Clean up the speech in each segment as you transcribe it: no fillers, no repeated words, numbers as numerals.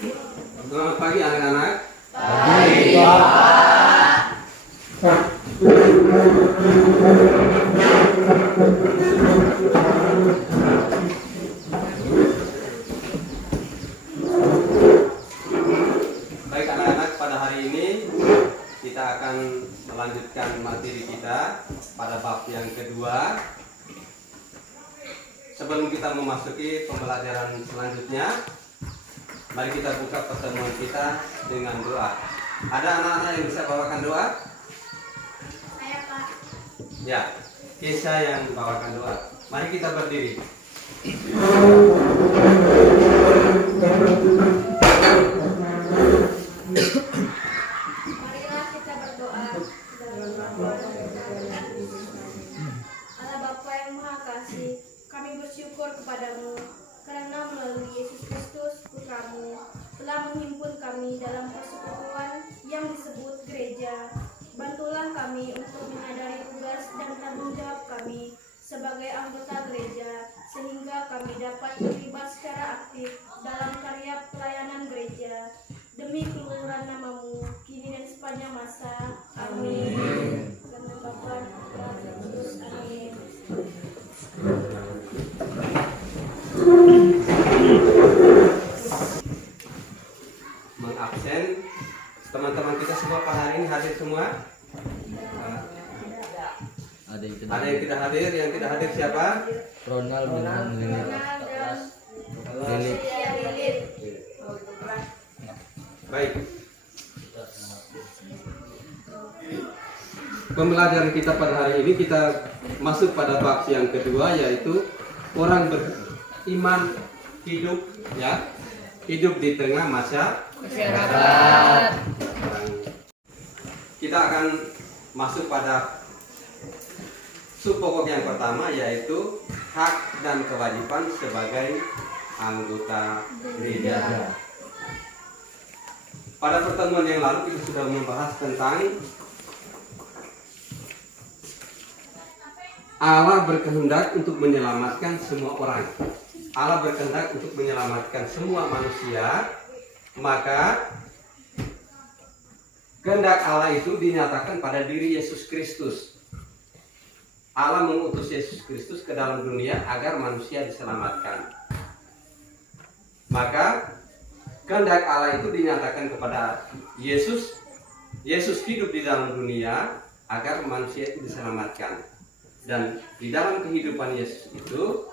Selamat pagi anak-anak. Pagi, Pak. Baik anak-anak, pada hari ini kita akan melanjutkan materi kita pada bab yang kedua. Sebelum kita memasuki pembelajaran selanjutnya, mari kita buka pertemuan kita dengan doa. Ada anak-anak yang bisa bawakan doa? Saya, Pak. Ya, Kesha yang bawakan doa. Mari kita berdiri. Marilah kita berdoa. Allah Bapa yang Maha Kasih, kami bersyukur kepadamu karena melalui Yesus Kristus Putramu telah menghimpun kami dalam persekutuan yang disebut gereja. Bantulah kami untuk menyadari tugas dan tanggung jawab kami sebagai anggota gereja, sehingga kami dapat terlibat secara aktif dalam karya pelayanan gereja. Demi keluhuran namamu, kini dan sepanjang masa. Amin. Dalam Bapa dan Putra dan Roh Kudus. Amin. Mengabsen. Teman-teman kita semua pada hari ini hadir semua? Ada yang Ada yang tidak hadir? Yang tidak hadir siapa? Ronald dengan Lili. Lili. Saya Lilith. Baik. Pembelajaran kita pada hari ini kita masuk pada bab yang kedua, yaitu orang beriman hidup di tengah masyarakat. Kita akan masuk pada subpokok yang pertama, yaitu hak dan kewajiban sebagai anggota gereja. Pada pertemuan yang lalu kita sudah membahas tentang Allah berkehendak untuk menyelamatkan semua orang. Allah berkehendak untuk menyelamatkan semua manusia, maka kehendak Allah itu dinyatakan pada diri Yesus Kristus. Allah mengutus Yesus Kristus ke dalam dunia agar manusia diselamatkan. Maka kehendak Allah itu dinyatakan kepada Yesus. Yesus hidup di dalam dunia agar manusia itu diselamatkan. Dan di dalam kehidupan Yesus itu,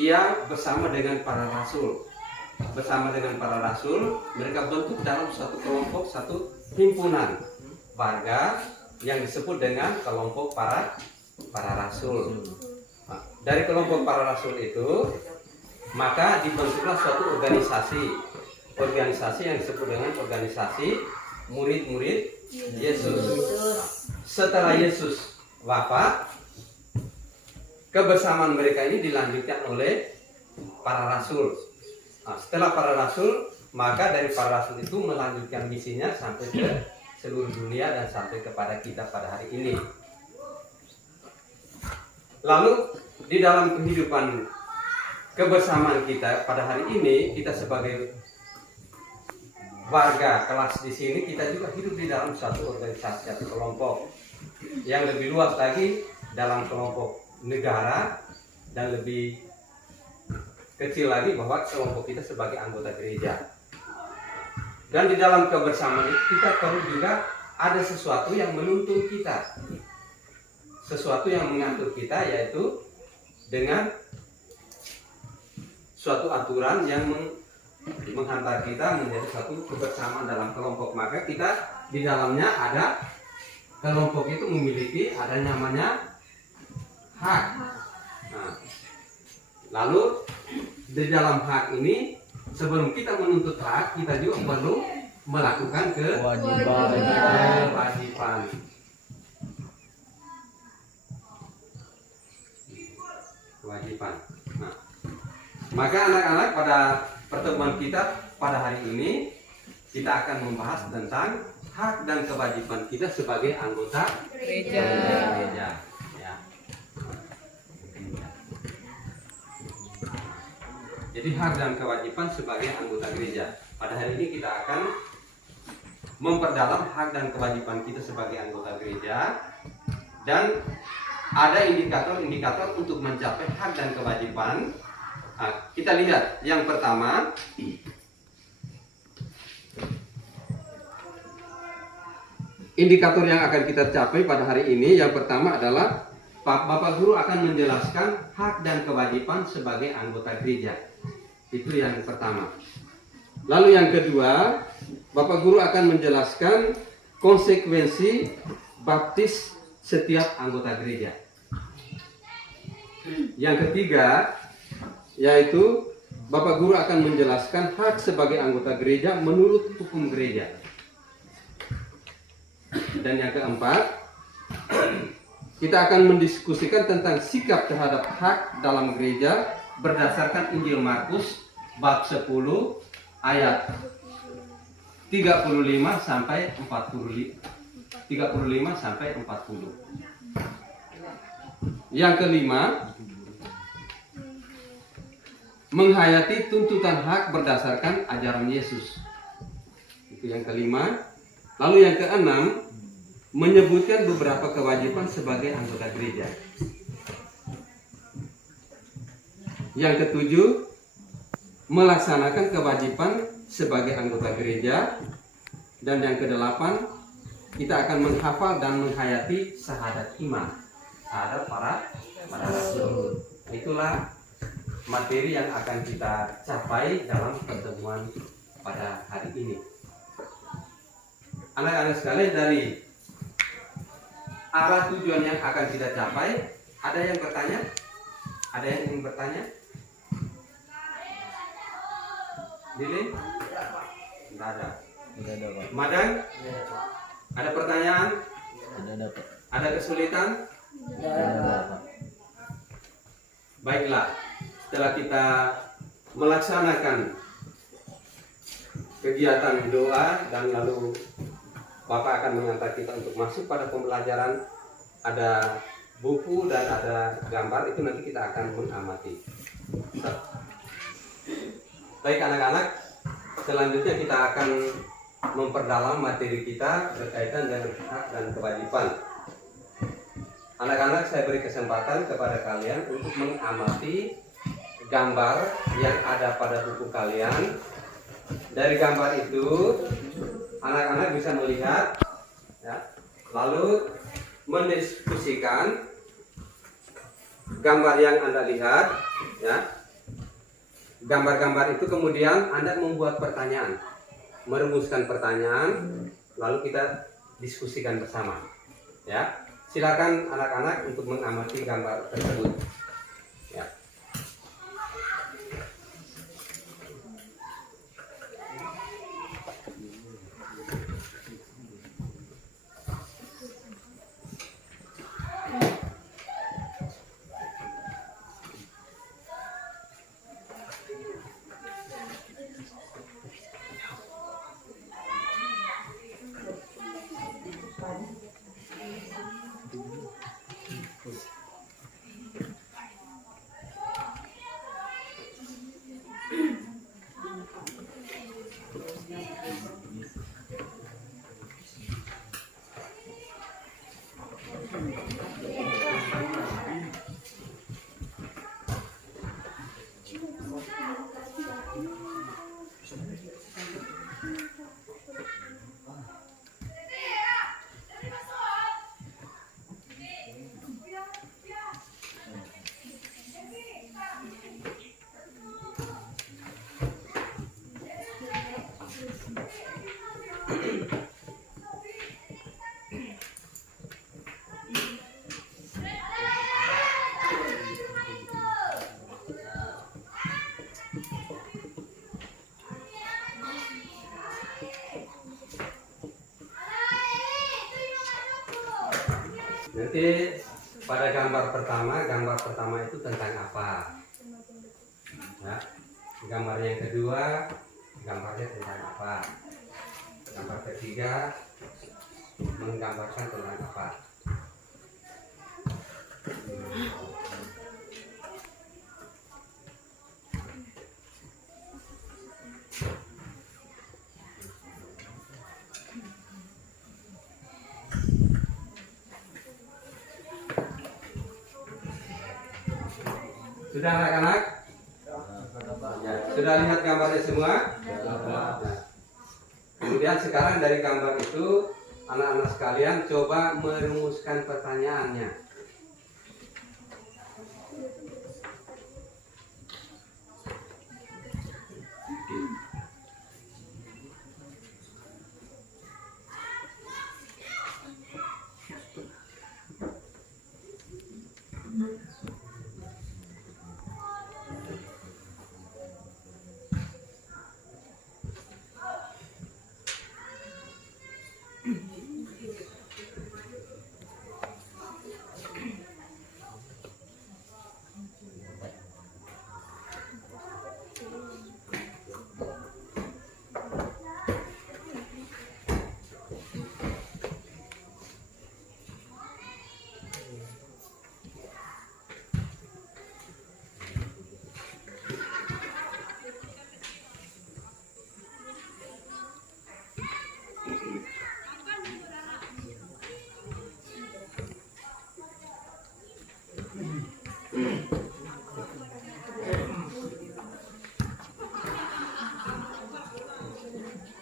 ia bersama dengan para rasul. Bersama dengan para rasul, mereka bentuk dalam satu kelompok, satu himpunan warga yang disebut dengan kelompok para rasul. Nah, dari kelompok para rasul itu, maka dibentuklah suatu organisasi yang disebut dengan organisasi murid-murid Yesus. Setelah Yesus wafat, kebersamaan mereka ini dilanjutkan oleh para rasul. Nah, setelah para rasul, maka dari para rasul itu melanjutkan misinya sampai ke seluruh dunia dan sampai kepada kita pada hari ini. Lalu di dalam kehidupan kebersamaan kita pada hari ini, kita sebagai warga kelas di sini, kita juga hidup di dalam satu organisasi atau kelompok. Yang lebih luas lagi dalam kelompok negara, dan lebih kecil lagi bahwa kelompok kita sebagai anggota gereja. Dan di dalam kebersamaan itu kita perlu juga ada sesuatu yang menuntun kita, sesuatu yang mengatur kita, yaitu dengan suatu aturan yang menghantar kita menjadi satu kebersamaan dalam kelompok. Maka kita di dalamnya ada, kelompok itu memiliki ada namanya hak. Nah, lalu di dalam hak ini, sebelum kita menuntut hak, kita juga perlu melakukan kewajiban. Nah, maka anak-anak, pada pertemuan kita pada hari ini, kita akan membahas tentang hak dan kewajiban kita sebagai anggota gereja. Ya. Jadi hak dan kewajiban sebagai anggota gereja. Pada hari ini kita akan memperdalam hak dan kewajiban kita sebagai anggota gereja, dan ada indikator-indikator untuk mencapai hak dan kewajiban. Nah, kita lihat yang pertama, indikator yang akan kita capai pada hari ini. Yang pertama adalah Bapak Guru akan menjelaskan hak dan kewajiban sebagai anggota gereja. Itu yang pertama. Lalu yang kedua, Bapak Guru akan menjelaskan konsekuensi baptis setiap anggota gereja. Yang ketiga, yaitu Bapak Guru akan menjelaskan hak sebagai anggota gereja menurut hukum gereja. Dan yang keempat, kita akan mendiskusikan tentang sikap terhadap hak dalam gereja berdasarkan Injil Markus bab 10 ayat 35 sampai 40. Yang kelima, menghayati tuntutan hak berdasarkan ajaran Yesus. Itu yang kelima. Lalu yang keenam, menyebutkan beberapa kewajiban sebagai anggota gereja. Yang ketujuh, melaksanakan kewajiban sebagai anggota gereja. Dan yang kedelapan, kita akan menghafal dan menghayati syahadat iman, syahadat para rasul. Itulah materi yang akan kita capai dalam pertemuan pada hari ini. Anak-anak sekalian, dari arah tujuan yang akan kita capai, ada yang bertanya? Ada yang ingin bertanya? Lili? Tidak ada. Tidak ada, Pak. Madang? Ada pertanyaan? Tidak ada, Pak. Ada kesulitan? Tidak ada, Pak. Baiklah, setelah kita melaksanakan kegiatan doa dan lalu Bapak akan mengantar kita untuk masuk pada pembelajaran, ada buku dan ada gambar, itu nanti kita akan mengamati. Baik anak-anak, selanjutnya kita akan memperdalam materi kita berkaitan dengan hak dan kewajiban. Anak-anak, saya beri kesempatan kepada kalian untuk mengamati gambar yang ada pada buku kalian. Dari gambar itu, anak-anak bisa melihat, ya, lalu mendiskusikan gambar yang Anda lihat, ya. Gambar-gambar itu kemudian Anda membuat pertanyaan, merumuskan pertanyaan, lalu kita diskusikan bersama, ya. Silakan anak-anak untuk mengamati gambar tersebut, ya. Nanti pada gambar pertama itu tentang apa? Ya. Gambar yang kedua, gambarnya tentang apa? Gambar ketiga menggambarkan tentang apa? Sudah anak-anak? Ya, sudah lihat gambarnya semua? Nah, kemudian sekarang dari gambar itu anak-anak sekalian coba merumuskan pertanyaannya.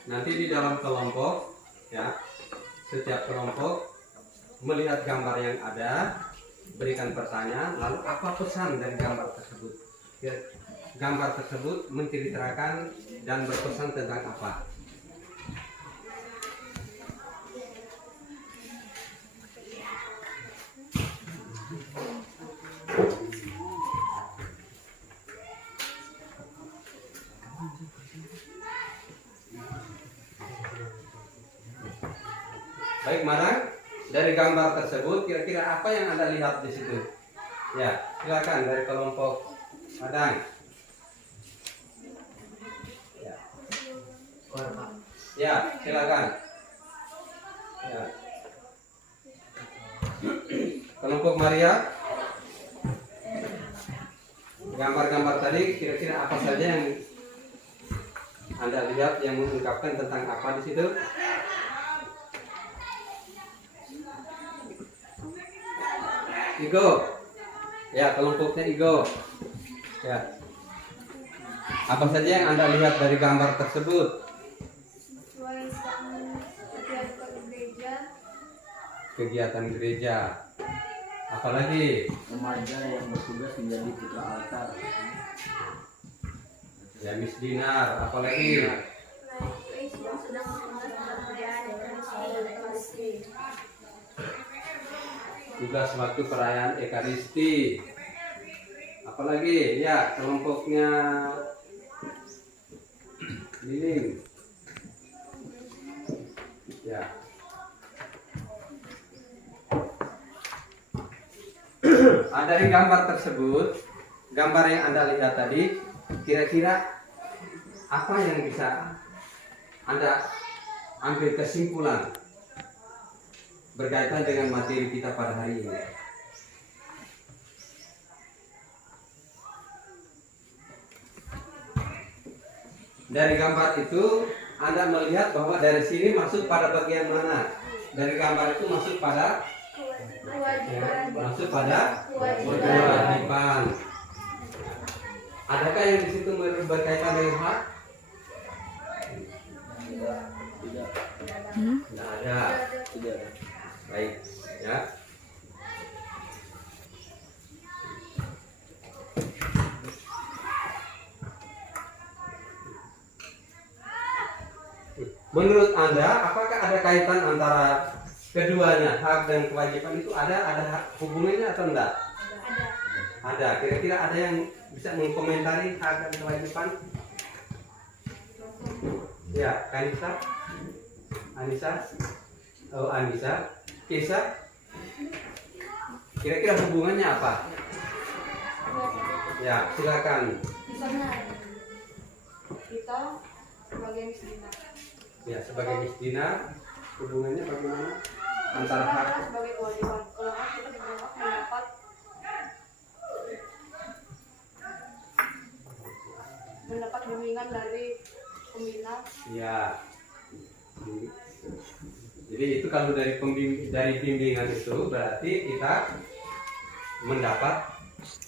Nanti di dalam kelompok, ya, setiap kelompok melihat gambar yang ada, berikan pertanyaan, lalu apa pesan dari gambar tersebut? Ya, gambar tersebut menceritakan dan berpesan tentang apa? Baik, Marang, dari gambar tersebut kira-kira apa yang Anda lihat di situ? Ya, silakan dari kelompok Madang. Ya, ya, silakan. Ya. Kelompok Maria. Gambar-gambar tadi kira-kira apa saja yang Anda lihat yang mengungkapkan tentang apa di situ? Igo, ya, kelompoknya Igo, ya. Apa saja yang Anda lihat dari gambar tersebut? Sesuai dengan kegiatan gereja. Kegiatan gereja. Apalagi? Remaja yang bertugas menjadi putra altar. Ya, Miss Dinar. Apalagi? Yang sedang perayaan Ekaristi. Tugas waktu perayaan Ekaristi. Apalagi? Ya, kelompoknya Liling. Ya. Dari gambar tersebut, gambar yang Anda lihat tadi, kira-kira apa yang bisa Anda ambil kesimpulan berkaitan dengan materi kita pada hari ini? Dari gambar itu Anda melihat bahwa dari sini masuk pada bagian mana? Dari gambar itu masuk pada kewajiban. Adakah yang di situ berkaitan dengan hak? Tidak. Tidak ada. Tidak. Baik, ya. Menurut Anda, apakah ada kaitan antara keduanya, hak dan kewajiban itu ada hubungannya atau enggak? Ada. Kira-kira ada yang bisa mengkomentari hak dan kewajiban? Ya, Kanisa, Anissa, oh Anissa, Kesa. Kira-kira hubungannya apa? Ya, silakan. Misalnya kita sebagai misdinar, Ya, sebagai misdinar, hubungannya bagaimana antara hak? kita sebagai kewajiban. Kalau hak kita berhak mendapat bimbingan dari pembina. Ya. Jadi itu kalau dari bimbingan itu berarti kita mendapat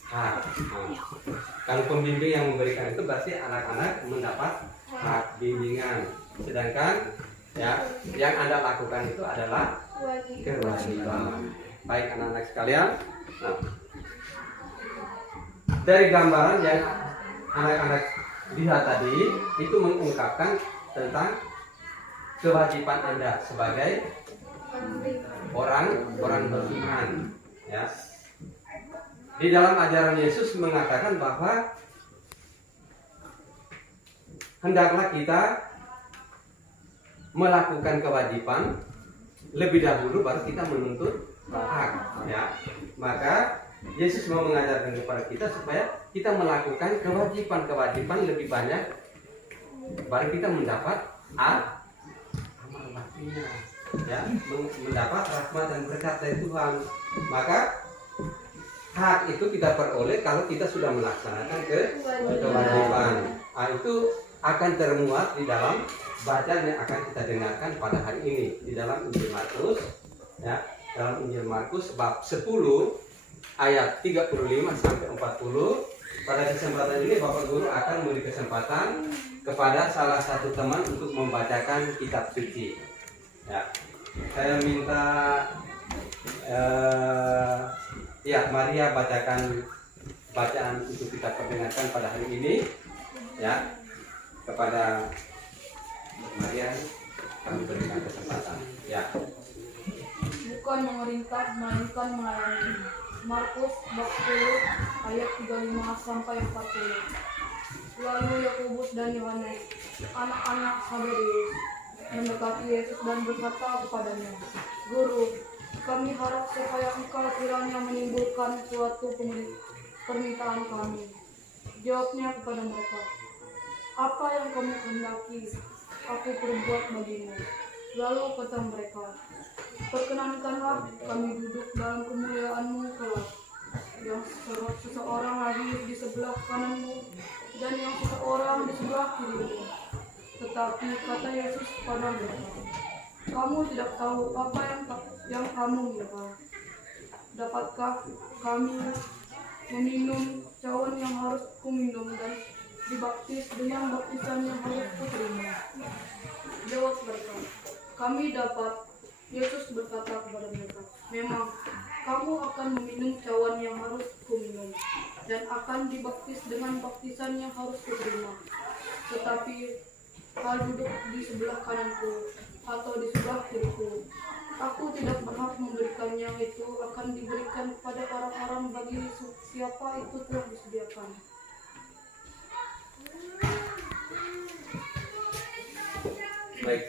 hak. Nah, kalau pembimbing yang memberikan itu berarti anak-anak mendapat hak bimbingan. Sedangkan ya yang Anda lakukan itu adalah kewajiban. Baik anak-anak sekalian. Nah, dari gambaran yang anak-anak lihat tadi itu mengungkapkan tentang kewajiban Anda sebagai orang beriman, ya. Di dalam ajaran Yesus mengatakan bahwa hendaklah kita melakukan kewajiban lebih dahulu baru kita menuntut hak, ya. Maka Yesus mau mengajarkan kepada kita supaya kita melakukan kewajiban lebih banyak baru kita mendapat amal baktinya, ya, mendapat rahmat dan berkat dari Tuhan. Maka hak itu kita peroleh kalau kita sudah melaksanakan kewajiban. Nah, itu akan termuat di dalam bacaan yang akan kita dengarkan pada hari ini di dalam Injil Markus, ya, dalam Injil Markus bab 10 ayat 35 sampai 40. Pada kesempatan ini Bapak Guru akan memberi kesempatan kepada salah satu teman untuk membacakan kitab suci. Ya, saya minta ya Maria bacakan bacaan untuk kita perdengarkan pada hari ini, ya. Kepada Maria kami berikan kesempatan, ya. Bukan memerintah, melainkan melayani. Markus bab 10 ayat 35 sampai 40. Lalu Yakobus dan Yohanes, anak-anak Zebedeus, mendekati Yesus dan berkata kepadanya, Guru, kami harap supaya Engkau kiranya menimbulkan suatu permintaan kami. Jawabnya kepada mereka, apa yang kamu kehendaki, aku perbuat bagimu. Lalu kata mereka, perkenankanlah kami duduk dalam kemuliaan-Mu kelak, yang seseorang lagi di sebelah kananmu dan yang seseorang di sebelah kirimu. Tetapi kata Yesus kepada mereka, kamu tidak tahu apa yang kamu minta. Dapatkah kami meminum cawan yang harus kuminum dan dibaptis dengan baptisan yang harus kuterima? Jawab mereka, kami dapat. Yesus berkata kepada mereka, memang kamu akan meminum cawan yang harus kuminum dan akan dibaptis dengan baptisan yang harus kuterima. Tetapi hal duduk di sebelah kananku atau di sebelah kiriku, aku tidak berhak memberikannya. Itu akan diberikan kepada orang-orang bagi siapa itu telah disediakan. Baik.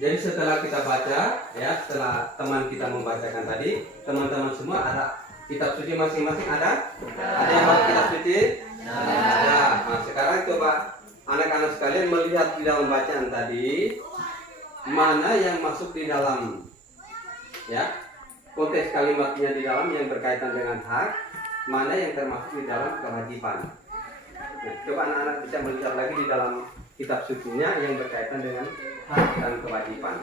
Jadi setelah kita baca, ya, setelah teman kita membacakan tadi, teman-teman semua ada kitab suci masing-masing ada? Ada yang bawa kitab suci? Ada. Nah, sekarang coba anak-anak sekalian melihat di dalam bacaan tadi mana yang masuk di dalam, ya, konteks kalimatnya di dalam yang berkaitan dengan hak, mana yang termasuk di dalam kewajiban. Nah, coba anak-anak bisa melihat lagi di dalam kitab sucinya yang berkaitan dengan hak dan kewajiban.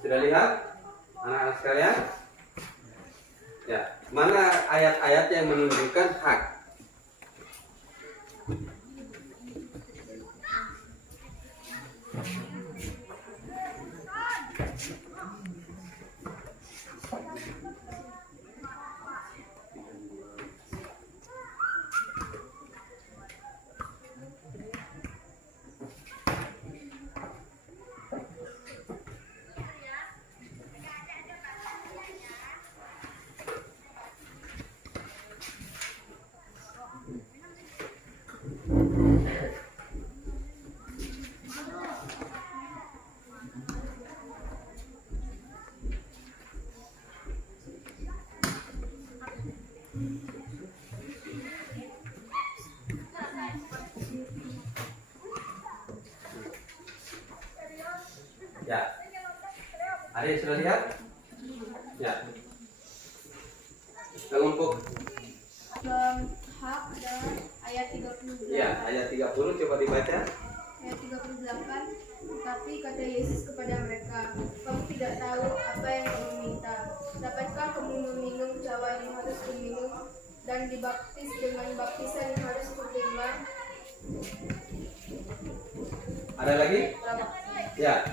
Sudah lihat anak-anak sekalian? Ya, mana ayat-ayat yang menunjukkan hak? yang sudah lihat? Ya. Kelompok hak adalah ayat 38. ya, ayat 30 coba dibaca. Ayat 38. Tetapi kata Yesus kepada mereka, kamu tidak tahu apa yang kamu minta. Dapatkah kamu meminum cawan yang harus kuminum dan dibaptis dengan baptisan yang harus kuterima? Ada lagi? Berapa? Ya.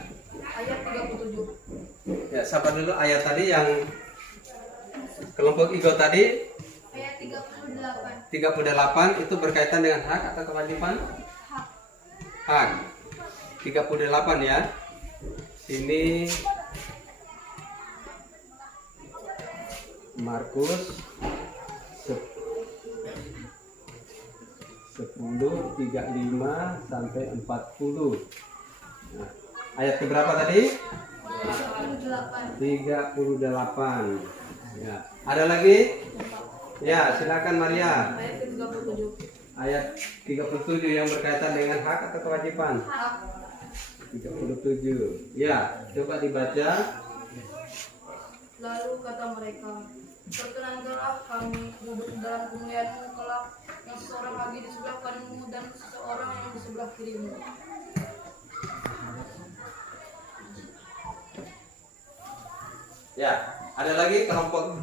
Ayat 37. Ya, siapa dulu ayat tadi yang kelompok Igo tadi? Ayat 38. 38 itu berkaitan dengan hak atau kewajiban? Hak. Hak. 38 ya. Ini Markus 10:35 sampai 40. Nah, ayat keberapa tadi? 38. 38. Ya. Ada lagi? Ya, silakan Maria. Ayat ke-37. Ayat 37 yang berkaitan dengan hak atau kewajiban? Hak. 37. Ya, coba dibaca. Lalu kata mereka, perkenankanlah kami duduk dalam kemuliaan-Mu kelak, yang seseorang lagi di sebelah kananmu dan seseorang yang di sebelah kirimu. Ya, ada lagi kelompok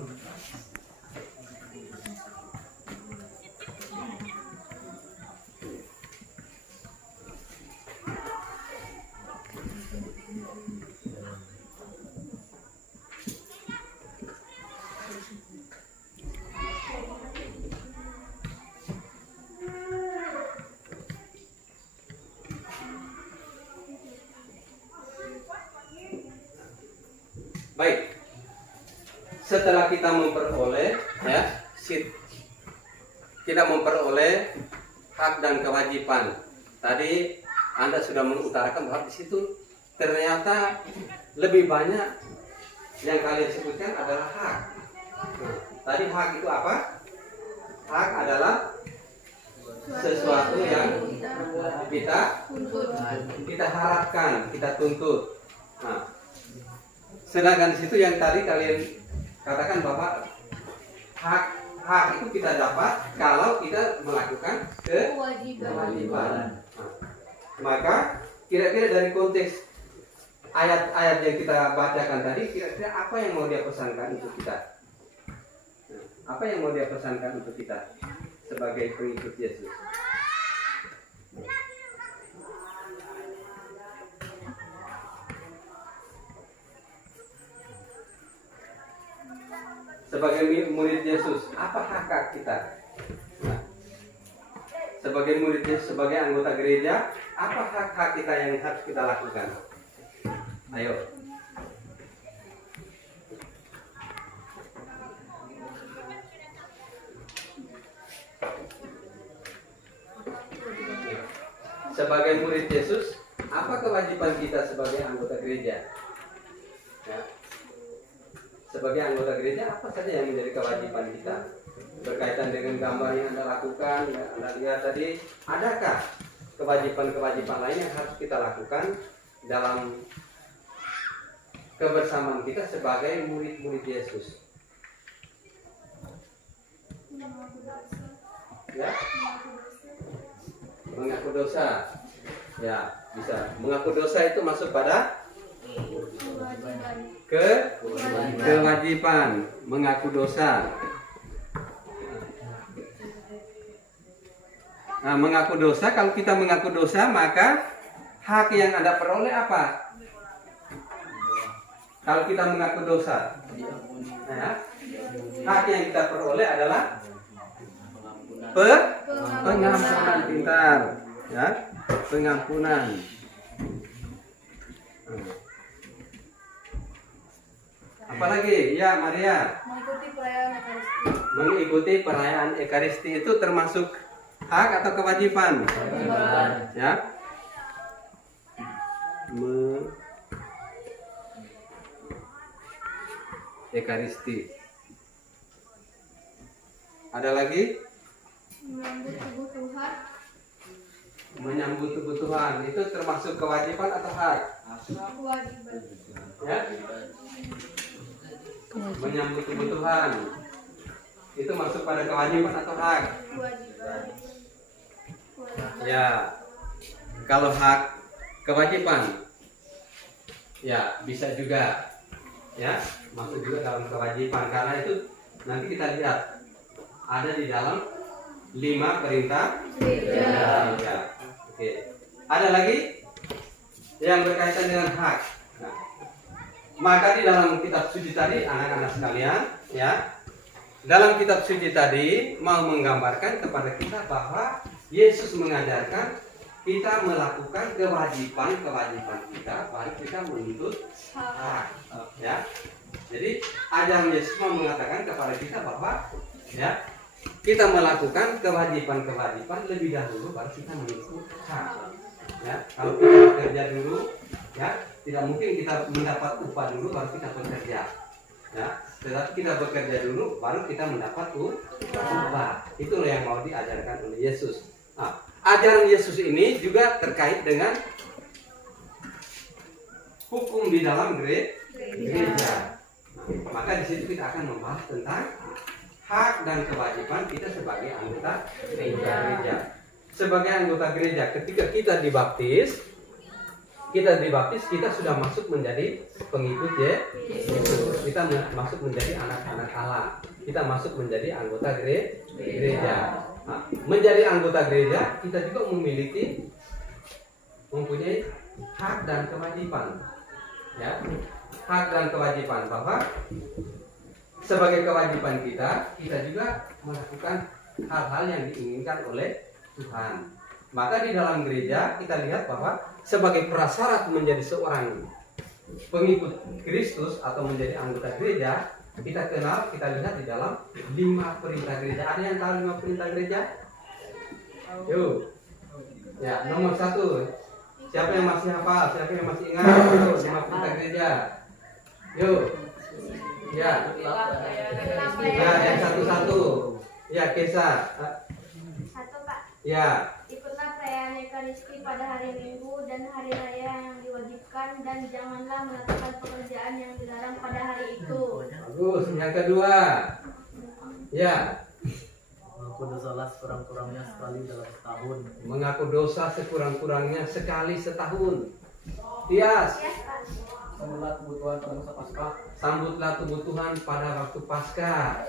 baik. Setelah kita memperoleh ya, kita memperoleh hak dan kewajiban. Tadi Anda sudah mengutarakan bahwa di situ ternyata lebih banyak yang kalian sebutkan adalah hak. Nah, tadi hak itu apa? Hak adalah sesuatu yang kita harapkan, kita tuntut. Nah, sedangkan di situ yang tadi kalian katakan bahwa hak itu kita dapat kalau kita melakukan kewajiban. Nah, maka kira-kira dari konteks ayat-ayat yang kita bacakan tadi, kira-kira apa yang mau dia pesankan untuk kita? Nah, apa yang mau dia pesankan untuk kita sebagai pengikut Yesus? Sebagai murid Yesus, apa hak kita? Nah, sebagai murid Yesus, sebagai anggota gereja, apa hak-hak kita yang harus kita lakukan? Ayo. Sebagai murid Yesus, apa kewajiban kita sebagai anggota gereja? Ya. Sebagai anggota gereja, apa saja yang menjadi kewajiban kita? Berkaitan dengan gambar yang Anda lakukan, ya, Anda lihat tadi, adakah kewajiban-kewajiban lain yang harus kita lakukan dalam kebersamaan kita sebagai murid-murid Yesus? Ya? Mengaku dosa. Ya, bisa. Mengaku dosa itu masuk pada kewajiban, mengaku dosa. Nah, mengaku dosa, kalau kita mengaku dosa, maka hak yang Anda peroleh apa? Kalau kita mengaku dosa, nah, hak yang kita peroleh adalah pengampunan. Pintar, ya, pengampunan. Apalagi? Ya, Maria. Mengikuti perayaan Ekaristi. Mengikuti perayaan Ekaristi itu termasuk hak atau kewajiban? Ya. Ekaristi. Ada lagi? Menyambut tubuh Tuhan. Menyambut kebutuhan itu termasuk kewajiban atau hak? Kewajiban. Ya, menyambut kebutuhan itu masuk pada kewajiban atau hak? Kewajiban. Ya, kalau hak kewajiban, ya bisa juga, ya masuk juga dalam kewajiban karena itu nanti kita lihat ada di dalam 5 perintah gereja. Ya. Oke. Ada lagi yang berkaitan dengan hak. Nah, maka di dalam kitab suci tadi anak-anak sekalian, ya, dalam kitab suci tadi mau menggambarkan kepada kita bahwa Yesus mengajarkan kita melakukan kewajiban kita, baru kita menuntut hak. Ya. Jadi ajaran Yesus mau mengatakan kepada kita bahwa, ya, kita melakukan kewajiban lebih dahulu, baru kita menuntut hak. Ya, kalau kita bekerja dulu, ya, tidak mungkin kita mendapat upah dulu, baru kita bekerja. Ya, tetapi kita bekerja dulu, baru kita mendapat upah. Itulah yang mau diajarkan oleh Yesus. Nah, ajaran Yesus ini juga terkait dengan hukum di dalam gereja. Maka di situ kita akan membahas tentang hak dan kewajiban kita sebagai anggota gereja. Sebagai anggota gereja, ketika kita dibaptis, kita sudah masuk menjadi pengikut Yesus. Kita masuk menjadi anak-anak Allah. Kita masuk menjadi anggota gereja. Nah, menjadi anggota gereja, kita juga mempunyai hak dan kewajiban. Ya, hak dan kewajiban bahwa sebagai kewajiban kita juga melakukan hal-hal yang diinginkan oleh Tuhan. Maka di dalam gereja kita lihat bahwa sebagai prasyarat menjadi seorang pengikut Kristus atau menjadi anggota gereja, kita lihat di dalam 5 perintah gereja. Ada yang tahu 5 perintah gereja? Yuk. Ya, nomor 1. Siapa yang masih hafal? Siapa yang masih ingat? 5 perintah gereja. Yuk. Ya. Ya, yang satu-satu. Ya, Kesa. 1, Pak. Ya. Ikutlah perayaan Ekaristi pada hari Minggu dan hari raya yang diwajibkan, dan janganlah melakukan pekerjaan yang dilarang pada hari itu. Bagus. Yang kedua. Ya. Mengaku dosa sekurang-kurangnya sekali dalam setahun. Mengaku dosa sekurang-kurangnya sekali setahun. Tias. Yes, Pak. Sambutlah kebutuhan pada masa Paskah. Sambutlah kebutuhan pada waktu Paskah.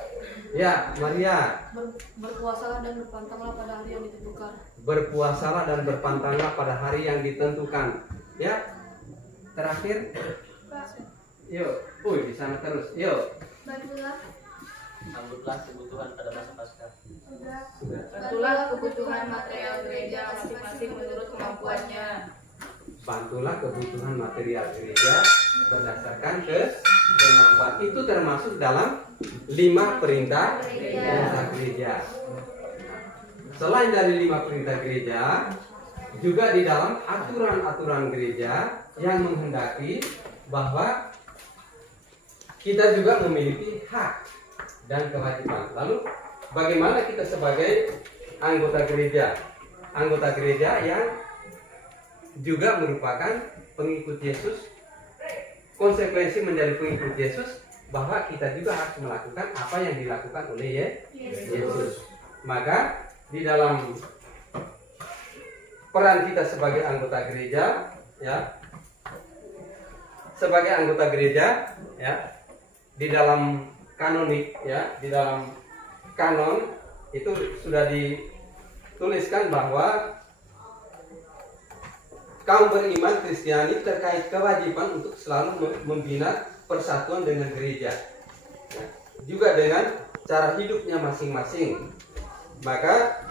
Ya, Maria. Berpuasalah dan berpantanglah pada hari yang ditentukan. Berpuasalah dan berpantanglah pada hari yang ditentukan. Ya. Terakhir. Yuk. Di sana terus. Yuk. Bantulah. Sambutlah kebutuhan pada masa Paskah. Sudah. Bantulah kebutuhan material gereja masing-masing menurut kemampuannya. Bantulah kebutuhan material gereja berdasarkan kemampuan. Itu termasuk dalam 5 perintah gereja. Selain dari 5 perintah gereja, juga di dalam aturan-aturan gereja yang menghendaki bahwa kita juga memiliki hak dan kewajiban. Lalu bagaimana kita sebagai anggota gereja? Anggota gereja yang juga merupakan pengikut Yesus. Konsekuensi menjadi pengikut Yesus bahwa kita juga harus melakukan apa yang dilakukan oleh Yesus. Maka di dalam peran kita sebagai anggota gereja, ya, sebagai anggota gereja, ya, di dalam kanonik, ya, di dalam kanon itu sudah dituliskan bahwa kaum beriman Kristiani terkait kewajiban untuk selalu membina persatuan dengan gereja, ya, juga dengan cara hidupnya masing-masing. Maka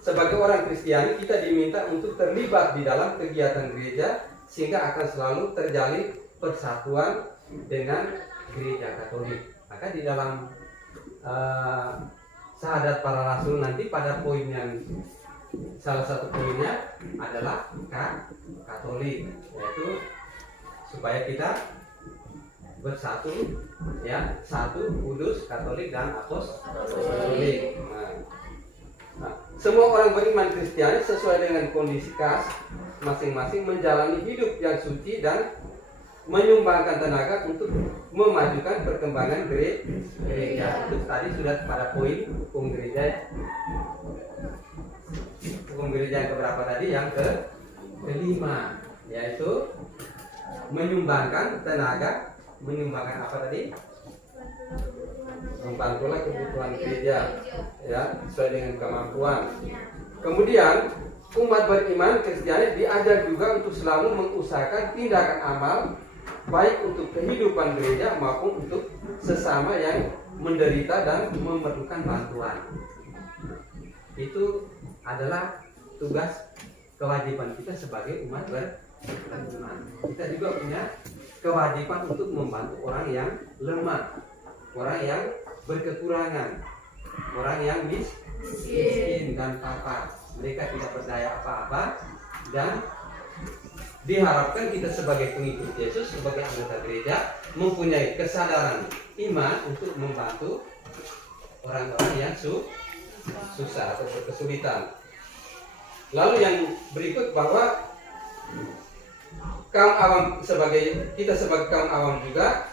sebagai orang Kristiani kita diminta untuk terlibat di dalam kegiatan gereja sehingga akan selalu terjalin persatuan dengan gereja Katolik. Maka di dalam Syahadat Para Rasul nanti pada poin yang salah satu poinnya adalah Katolik, yaitu supaya kita bersatu, satu, kudus, Katolik dan apostolik. Nah, semua orang beriman Kristiani sesuai dengan kondisi khas masing-masing menjalani hidup yang suci dan menyumbangkan tenaga untuk memajukan perkembangan gereja. Itu tadi sudah pada poin hukum gereja ya. Hukum gereja yang keberapa tadi? Yang kelima, yaitu menyumbangkan tenaga, menyumbangkan apa tadi? Membantulah kebutuhan gereja, ya, sesuai dengan kemampuan. Kemudian umat beriman Kristiani diajar juga untuk selalu mengusahakan tindakan amal baik untuk kehidupan gereja maupun untuk sesama yang menderita dan memerlukan bantuan. Itu adalah tugas kewajiban kita sebagai umat beriman. Kita juga punya kewajiban untuk membantu orang yang lemah, orang yang berkekurangan, orang yang miskin dan papar. Mereka tidak berdaya apa-apa, dan diharapkan kita sebagai pengikut Yesus, sebagai anggota gereja, mempunyai kesadaran iman untuk membantu orang-orang yang susah atau berkesulitan. Lalu yang berikut bahwa kaum awam kita sebagai kaum awam juga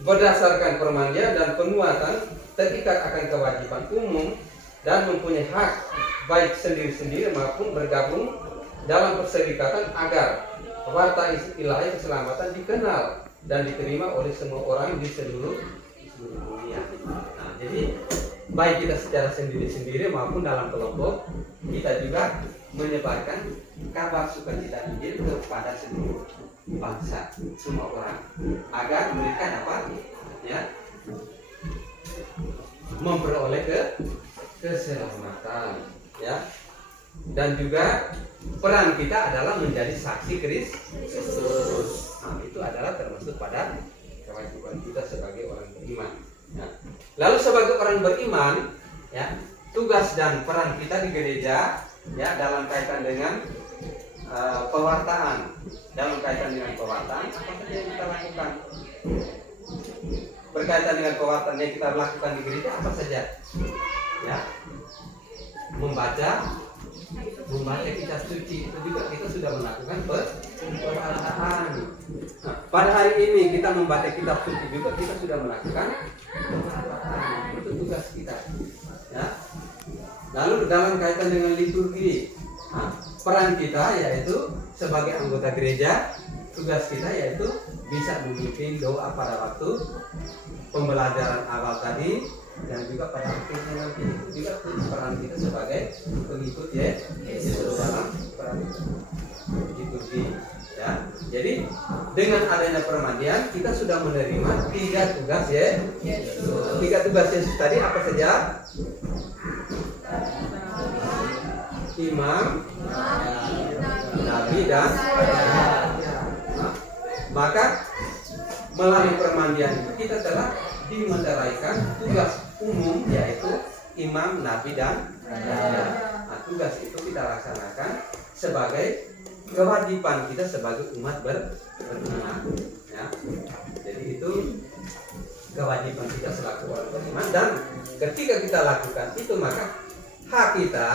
berdasarkan permandian dan penguatan terikat akan kewajiban umum dan mempunyai hak baik sendiri-sendiri maupun bergabung dalam perserikatan agar warta ilahi keselamatan dikenal dan diterima oleh semua orang di seluruh dunia. Nah, jadi baik kita secara sendiri-sendiri maupun dalam kelompok, kita juga menyebarkan kabar sukacita Injil kepada seluruh bangsa, semua orang, agar mereka dapat ya memperoleh keselamatan, ya. Dan juga peran kita adalah menjadi saksi Kristus. Nah, itu adalah termasuk pada kewajiban kita sebagai orang beriman. Ya. Lalu sebagai orang beriman, ya, tugas dan peran kita di gereja, ya, dalam kaitan dengan pewartaan, apa saja yang kita lakukan? Berkaitan dengan pewartaan yang kita lakukan di gereja apa saja? Ya, membaca kitab suci, itu juga kita sudah melakukan pewartaan. Nah, pada hari ini kita membaca kitab suci juga kita sudah melakukan pewartaan. Itu tugas kita. Ya. Lalu dalam kaitan dengan liturgi, peran kita yaitu sebagai anggota gereja, tugas kita yaitu bisa memimpin doa pada waktu pembelajaran awal tadi, dan juga pada akhirnya nanti itu juga peran kita sebagai pengikut Yesus dalam peran liturgi. Ya, jadi dengan adanya permandian kita sudah menerima 3 tugas Yesus. 3 tugas Yesus tadi apa saja? Imam, Nabi, dan maka melalui permandian itu kita telah dimeteraikan tugas umum yaitu imam, nabi, dan raja. Nah, tugas itu kita laksanakan sebagai kewajiban kita sebagai umat beriman. Ya. Jadi itu kewajiban kita selaku orang beriman, dan ketika kita lakukan itu maka hak kita,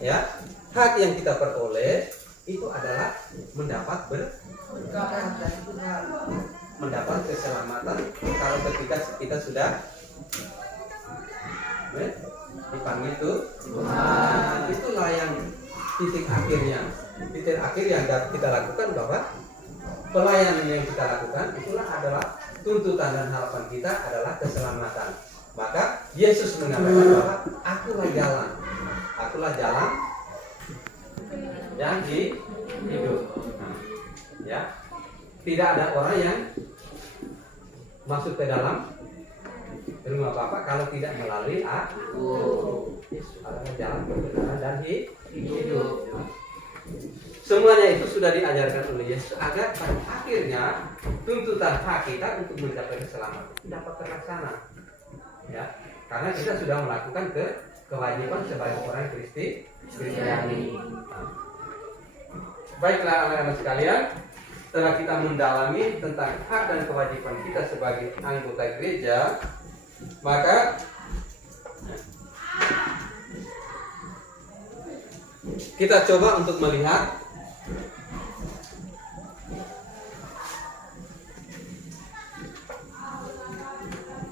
ya, hak yang kita peroleh itu adalah mendapat berkat dan mendapat keselamatan kalau ketika kita sudah dipanggil Tuhan. Itulah yang titik akhir yang kita lakukan, bahwa pelayanan yang kita lakukan itulah adalah tuntutan dan harapan kita adalah keselamatan. Maka Yesus mengatakan bahwa akulah jalan yang hidup. Ya, tidak ada orang yang masuk ke dalam rumah Bapa kalau tidak melalui aku. Yesus adalah jalan, kebenaran, dan hidup. Semuanya itu sudah diajarkan oleh Yesus agar pada akhirnya tuntutan hak kita untuk mencapai keselamatan dapat terlaksana. Ya, karena kita sudah melakukan kewajiban sebagai orang Kristiani. Baiklah anak-anak sekalian, setelah kita mendalami tentang hak dan kewajiban kita sebagai anggota gereja, maka kita coba untuk melihat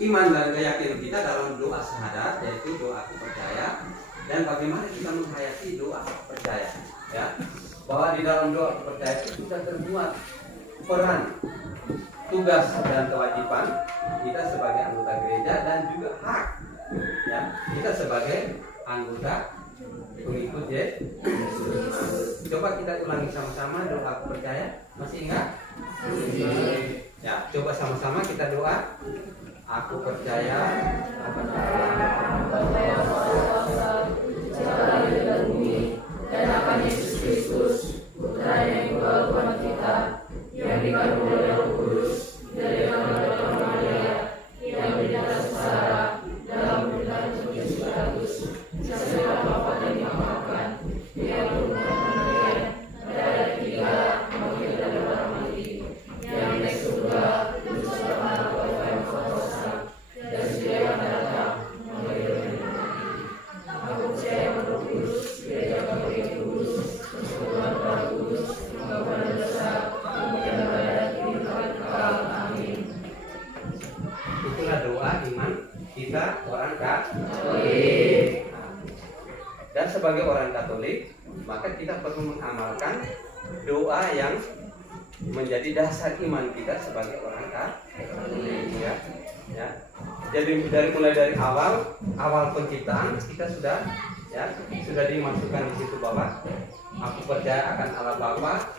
iman dan keyakinan kita dalam doa syahadat, yaitu doa aku percaya, dan bagaimana kita menghayati doa aku percaya, ya. Bahwa di dalam doa aku percaya itu sudah terbuat peran, tugas dan kewajiban kita sebagai anggota gereja dan juga hak, ya, kita sebagai anggota pengikut Yesus. Coba kita ulangi sama-sama doa aku percaya. Masih ingat? Ya, coba sama-sama kita doa. Aku percaya dan akan Yesus Kristus, Putra yang Tuhan kita, yang dikandung oleh Roh Kudus dari Bapa Maria, yang berjalan secara dalam berjalan Yesus Kristus, sesuai Bapa dan dimaafkan, yang berumur dari tiga bangkit dari orang mati, yang naik surga, bersama Bapa yang kuasa, dan segera datang mengambil aku percaya Roh Kudus, gereja Katolik kudus, persekutuan Roh Kudus, pengampunan dosa, kemudian badan kehidupan kekal. Amin. Itulah doa iman kita orang Katolik. Dan sebagai orang Katolik, maka kita perlu mengamalkan doa yang menjadi dasar iman kita sebagai orang Katolik, ya. Ya. Jadi mulai dari awal penciptaan kita sudah dimasukkan di situ bahwa aku percaya akan Allah Bapa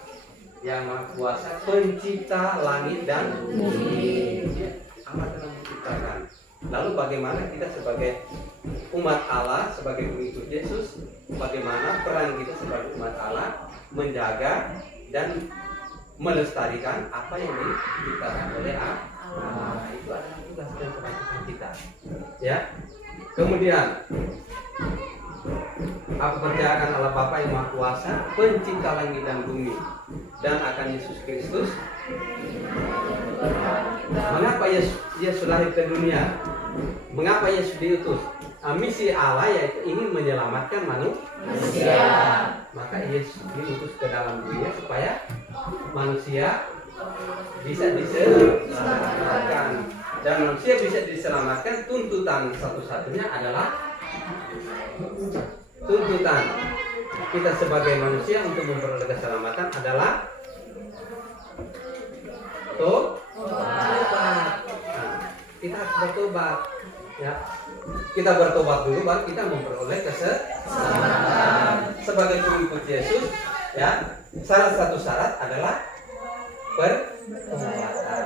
yang Maha Kuasa, pencipta langit dan bumi. Allah telah menciptakan. Lalu bagaimana kita sebagai umat Allah, sebagai pengikut Yesus, bagaimana peran kita sebagai umat Allah menjaga dan melestarikan apa yang diciptakan oleh Allah. Itu adalah tugas dan kewajiban kita, ya. Kemudian aku percaya akan Allah Bapa yang Maha Kuasa, pencipta langit dan bumi, dan akan Yesus Kristus. Mengapa Yesus lahir ke dunia? Mengapa Yesus diutus? Misi Allah yaitu ingin menyelamatkan manusia. Maka Yesus diutus ke dalam dunia supaya manusia bisa diselamatkan. Dan manusia bisa diselamatkan, tuntutan satu-satunya adalah tuntutan kita sebagai manusia untuk memperoleh keselamatan adalah tobat. Kita harus bertobat, ya. Kita bertobat dulu baru kita memperoleh keselamatan. Sebagai pengikut Yesus, ya, salah satu syarat adalah pertobatan.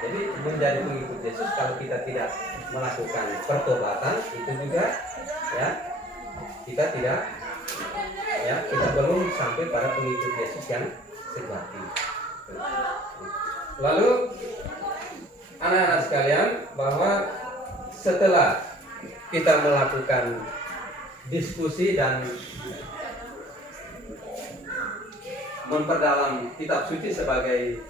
Jadi menjadi pengikut Yesus kalau kita tidak melakukan pertobatan itu juga, ya, kita tidak, ya, kita belum sampai pada pengikut Yesus yang sejati. Lalu anak-anak sekalian, bahwa setelah kita melakukan diskusi dan memperdalam kitab suci sebagai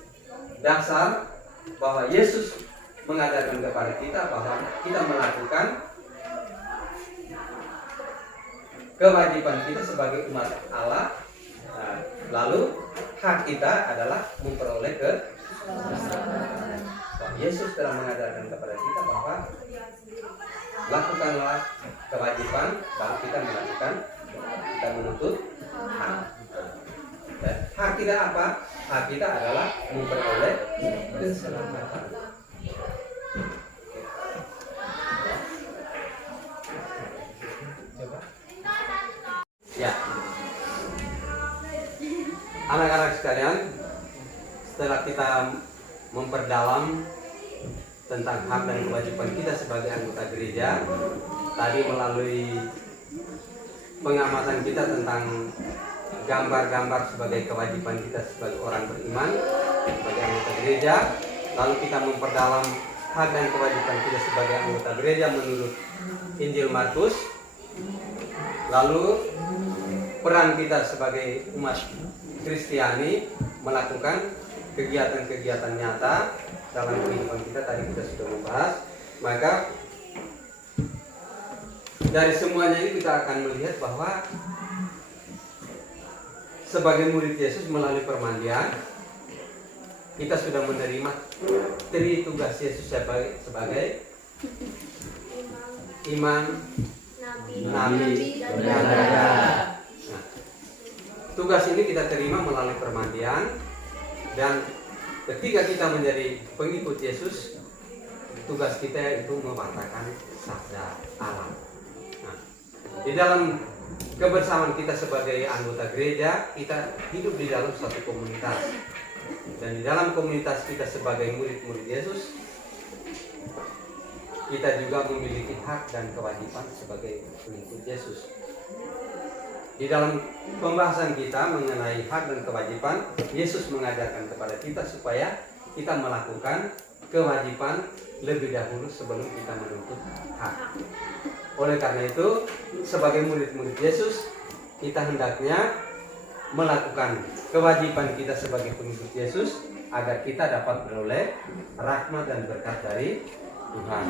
dasar bahwa Yesus mengajarkan kepada kita bahwa kita melakukan kewajiban kita sebagai umat Allah. Lalu hak kita adalah memperoleh keselamatan. Yesus telah mengajarkan kepada kita bahwa lakukanlah kewajiban baru kita melakukan, kita menuntut hak. Dan hak kita apa? Hak kita adalah memperoleh keselamatan. Coba. Ya. Anak-anak sekalian, setelah kita memperdalam tentang hak dan kewajiban kita sebagai anggota gereja, tadi melalui pengamatan kita tentang gambar-gambar sebagai kewajiban kita sebagai orang beriman, sebagai anggota gereja, lalu kita memperdalam hak dan kewajiban kita sebagai anggota gereja menurut Injil Markus, lalu peran kita sebagai umat Kristiani melakukan kegiatan-kegiatan nyata dalam kehidupan kita, tadi kita sudah membahas. Maka dari semuanya ini kita akan melihat bahwa sebagai murid Yesus melalui permandian kita sudah menerima tugas Yesus sebagai imam, nabi, dan raja. Nah, tugas ini kita terima melalui permandian, dan ketika kita menjadi pengikut Yesus, tugas kita itu membanggakan sabda Allah. Nah, di dalam kebersamaan kita sebagai anggota gereja, kita hidup di dalam suatu komunitas, dan di dalam komunitas kita sebagai murid-murid Yesus, kita juga memiliki hak dan kewajiban sebagai pengikut Yesus. Di dalam pembahasan kita mengenai hak dan kewajiban, Yesus mengajarkan kepada kita supaya kita melakukan kewajiban lebih dahulu sebelum kita menuntut hak. Oleh karena itu, sebagai murid-murid Yesus, kita hendaknya melakukan kewajiban kita sebagai pengikut Yesus agar kita dapat beroleh rahmat dan berkat dari Tuhan.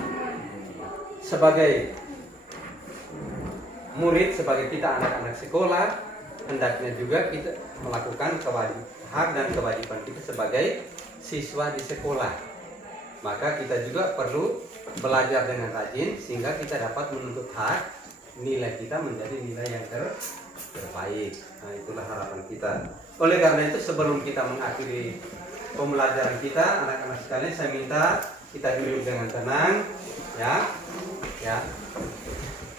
Sebagai murid, sebagai kita anak-anak sekolah, hendaknya juga kita melakukan hak dan kewajiban kita sebagai siswa di sekolah. Maka kita juga perlu belajar dengan rajin sehingga kita dapat menuntut hak, nilai kita menjadi nilai yang terbaik. Nah, itulah harapan kita. Oleh karena itu, sebelum kita mengakhiri pembelajaran kita, anak-anak sekalian, saya minta kita duduk dengan tenang, ya.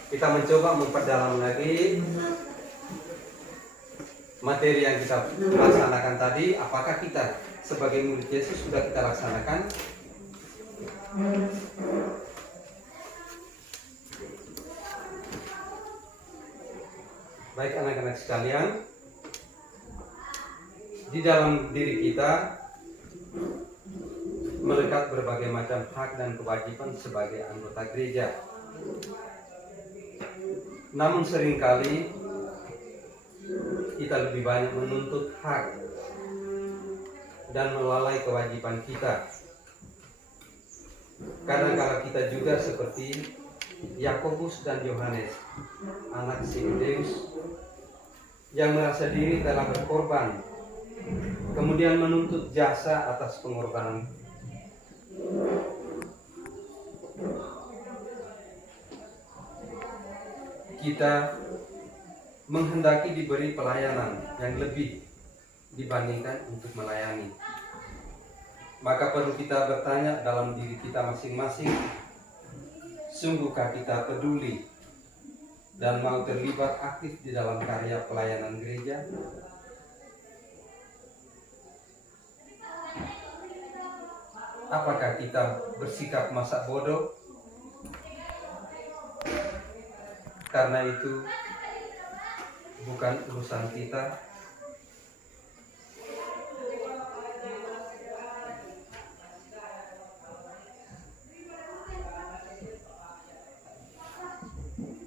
Kita mencoba memperdalam lagi materi yang kita laksanakan tadi. Apakah kita sebagai murid Yesus sudah kita laksanakan? Baik anak-anak sekalian, di dalam diri kita melekat berbagai macam hak dan kewajiban sebagai anggota gereja. Namun seringkali kita lebih banyak menuntut hak dan melalai kewajiban kita. Kadang-kala kita juga seperti Yakobus dan Yohanes, anak Zebedeus, yang merasa diri telah berkorban, kemudian menuntut jasa atas pengorbanan. Kita menghendaki diberi pelayanan yang lebih dibandingkan untuk melayani. Maka perlu kita bertanya dalam diri kita masing-masing, sungguhkah kita peduli dan mau terlibat aktif di dalam karya pelayanan gereja? Apakah kita bersikap masa bodoh? Karena itu bukan urusan kita.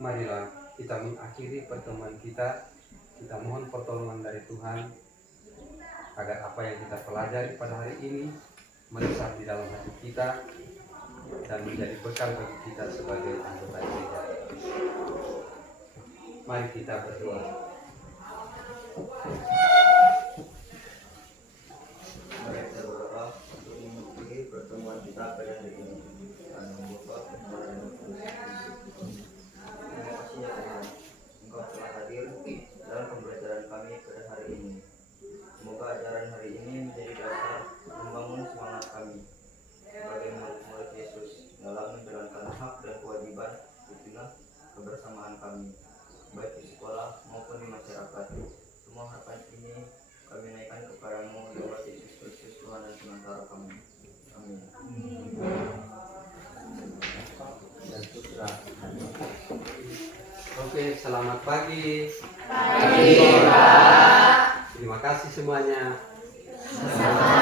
Marilah kita mengakhiri pertemuan kita. Kita mohon pertolongan dari Tuhan agar apa yang kita pelajari pada hari ini meresap di dalam hati kita dan menjadi bekal bagi kita sebagai anggota gereja. Mari kita berdoa. Mari kita berdoa untuk mengakhiri pertemuan kita pada hari ini. Terima kasih ya Tuhan, Engkau telah hadir dalam pembelajaran kami pada hari ini. Semoga ajaran hari ini menjadi dasar membangun semangat kami sebagai murid Yesus dalam menjalankan hak dan kewajiban di tengah kebersamaan kami, baik di sekolah maupun di masyarakat. Semua harapan ini kami naikkan kepadamu lewat Yesus Kristus Tuhan dan Sementara kami. Amin. Dan putra. Oke, selamat pagi. Pagi, Pak. Terima kasih semuanya. Sama.